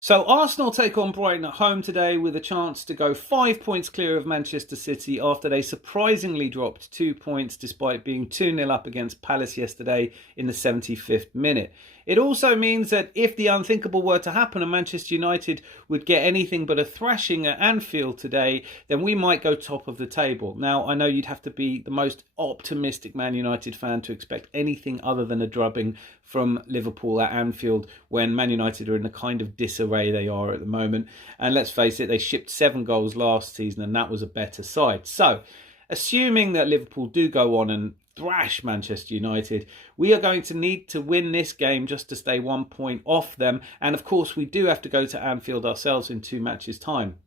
So Arsenal take on Brighton at home today with a chance to go 5 points clear of Manchester City after they surprisingly dropped 2 points despite being 2-0 up against Palace yesterday in the 75th minute. It also means that if the unthinkable were to happen and Manchester United would get anything but a thrashing at Anfield today, then we might go top of the table. Now, I know you'd have to be the most optimistic Man United fan to expect anything other than a drubbing from Liverpool at Anfield when Man United are in the kind of disarray they are at the moment. And let's face it, they shipped 7 goals last season and that was a better side. So, assuming that Liverpool do go on and thrash Manchester United, we are going to need to win this game just to stay 1 point off them. And of course, we do have to go to Anfield ourselves in 2 matches' time.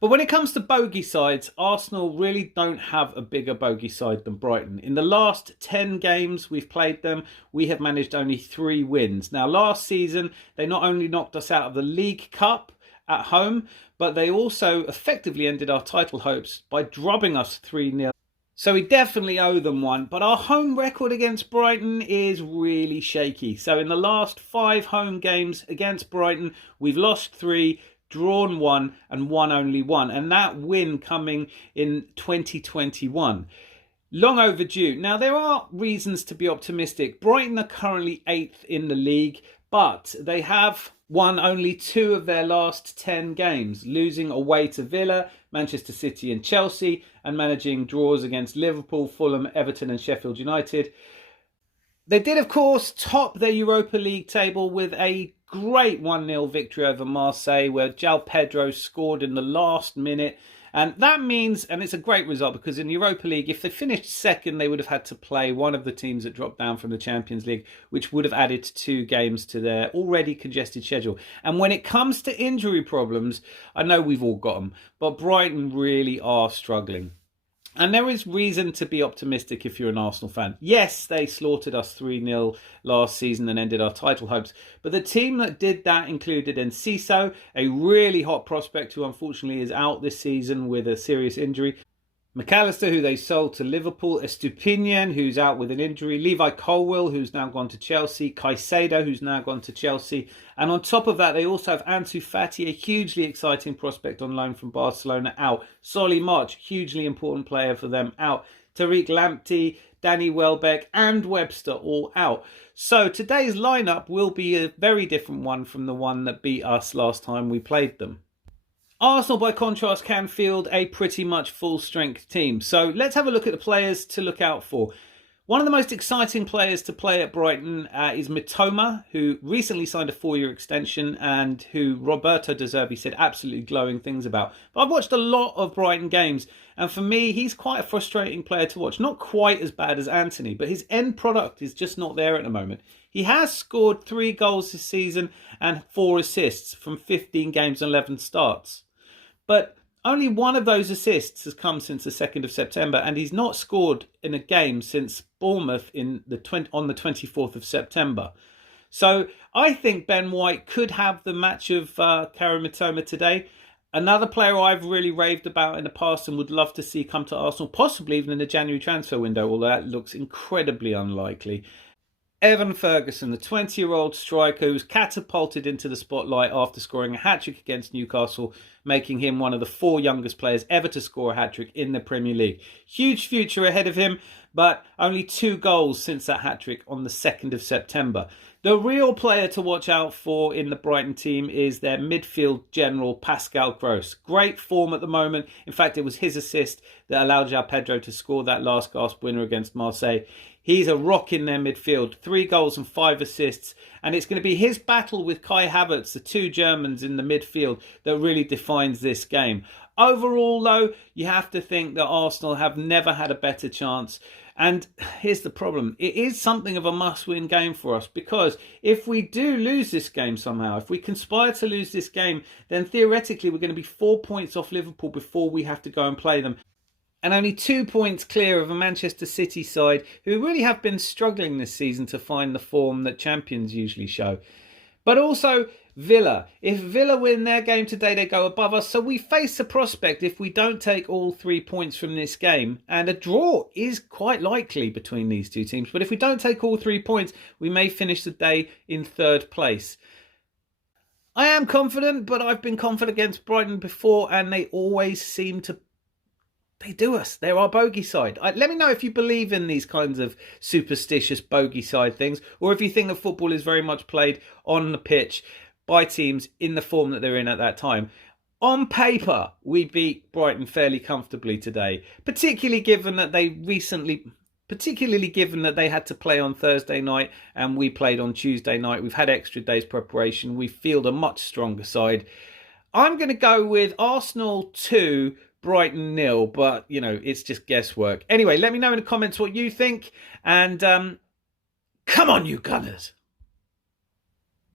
But when it comes to bogey sides, Arsenal really don't have a bigger bogey side than Brighton. In the last 10 games we've played them, we have managed only 3 wins. Now, last season, they not only knocked us out of the League Cup at home, but they also effectively ended our title hopes by drubbing us 3-0. So we definitely owe them one, but our home record against Brighton is really shaky. So in the last 5 home games against Brighton, we've lost 3, drawn 1 and won only 1. And that win coming in 2021. Long overdue. Now, there are reasons to be optimistic. Brighton are currently 8th in the league, but they have won only 2 of their last 10 games, losing away to Villa, Manchester City and Chelsea, and managing draws against Liverpool, Fulham, Everton and Sheffield United. They did, of course, top their Europa League table with a great 1-0 victory over Marseille, where João Pedro scored in the last minute. And that means, and it's a great result, because in Europa League, if they finished second, they would have had to play one of the teams that dropped down from the Champions League, which would have added 2 games to their already congested schedule. And when it comes to injury problems, I know we've all got them, but Brighton really are struggling. And there is reason to be optimistic if you're an Arsenal fan. Yes, they slaughtered us 3-0 last season and ended our title hopes. But the team that did that included Enciso, a really hot prospect who unfortunately is out this season with a serious injury. McAllister, who they sold to Liverpool. Estupinian, who's out with an injury. Levi Colwill, who's now gone to Chelsea. Caicedo, who's now gone to Chelsea. And on top of that, they also have Ansu Fati, a hugely exciting prospect on loan from Barcelona, out. Solly March, hugely important player for them, out. Tariq Lamptey, Danny Welbeck and Webster all out. So today's lineup will be a very different one from the one that beat us last time we played them. Arsenal, by contrast, can field a pretty much full-strength team. So let's have a look at the players to look out for. One of the most exciting players to play at Brighton is Mitoma, who recently signed a 4-year extension and who Roberto De Zerbi said absolutely glowing things about. But I've watched a lot of Brighton games, and for me, he's quite a frustrating player to watch. Not quite as bad as Anthony, but his end product is just not there at the moment. He has scored 3 goals this season and 4 assists from 15 games and 11 starts. But only one of those assists has come since the 2nd of September, and he's not scored in a game since Bournemouth on the 24th of September. So I think Ben White could have the match of Karim Mitoma today. Another player I've really raved about in the past and would love to see come to Arsenal, possibly even in the January transfer window, although that looks incredibly unlikely. Evan Ferguson, the 20-year-old striker who's catapulted into the spotlight after scoring a hat-trick against Newcastle, making him one of the 4 youngest players ever to score a hat-trick in the Premier League. Huge future ahead of him, but only 2 goals since that hat-trick on the 2nd of September. The real player to watch out for in the Brighton team is their midfield general, Pascal Gross. Great form at the moment. In fact, it was his assist that allowed João Pedro to score that last gasp winner against Marseille. He's a rock in their midfield. 3 goals and 5 assists. And it's going to be his battle with Kai Havertz, the 2 Germans in the midfield, that really defines this game. Overall, though, you have to think that Arsenal have never had a better chance. And here's the problem. It is something of a must-win game for us, because if we do lose this game somehow, if we conspire to lose this game, then theoretically we're going to be 4 points off Liverpool before we have to go and play them. And only 2 points clear of a Manchester City side who really have been struggling this season to find the form that champions usually show. But also Villa. If Villa win their game today, they go above us. So we face the prospect, if we don't take all 3 points from this game, and a draw is quite likely between these 2 teams. But if we don't take all 3 points, we may finish the day in 3rd place. I am confident, but I've been confident against Brighton before, and they always seem to. They do us. They're our bogey side. Let me know if you believe in these kinds of superstitious bogey side things, or if you think that football is very much played on the pitch by teams in the form that they're in at that time. On paper, we beat Brighton fairly comfortably today, particularly given that they had to play on Thursday night and we played on Tuesday night. We've had extra days preparation. We field a much stronger side. I'm going to go with Arsenal 2, Brighton 0, but, it's just guesswork. Anyway, let me know in the comments what you think, and come on, you Gunners.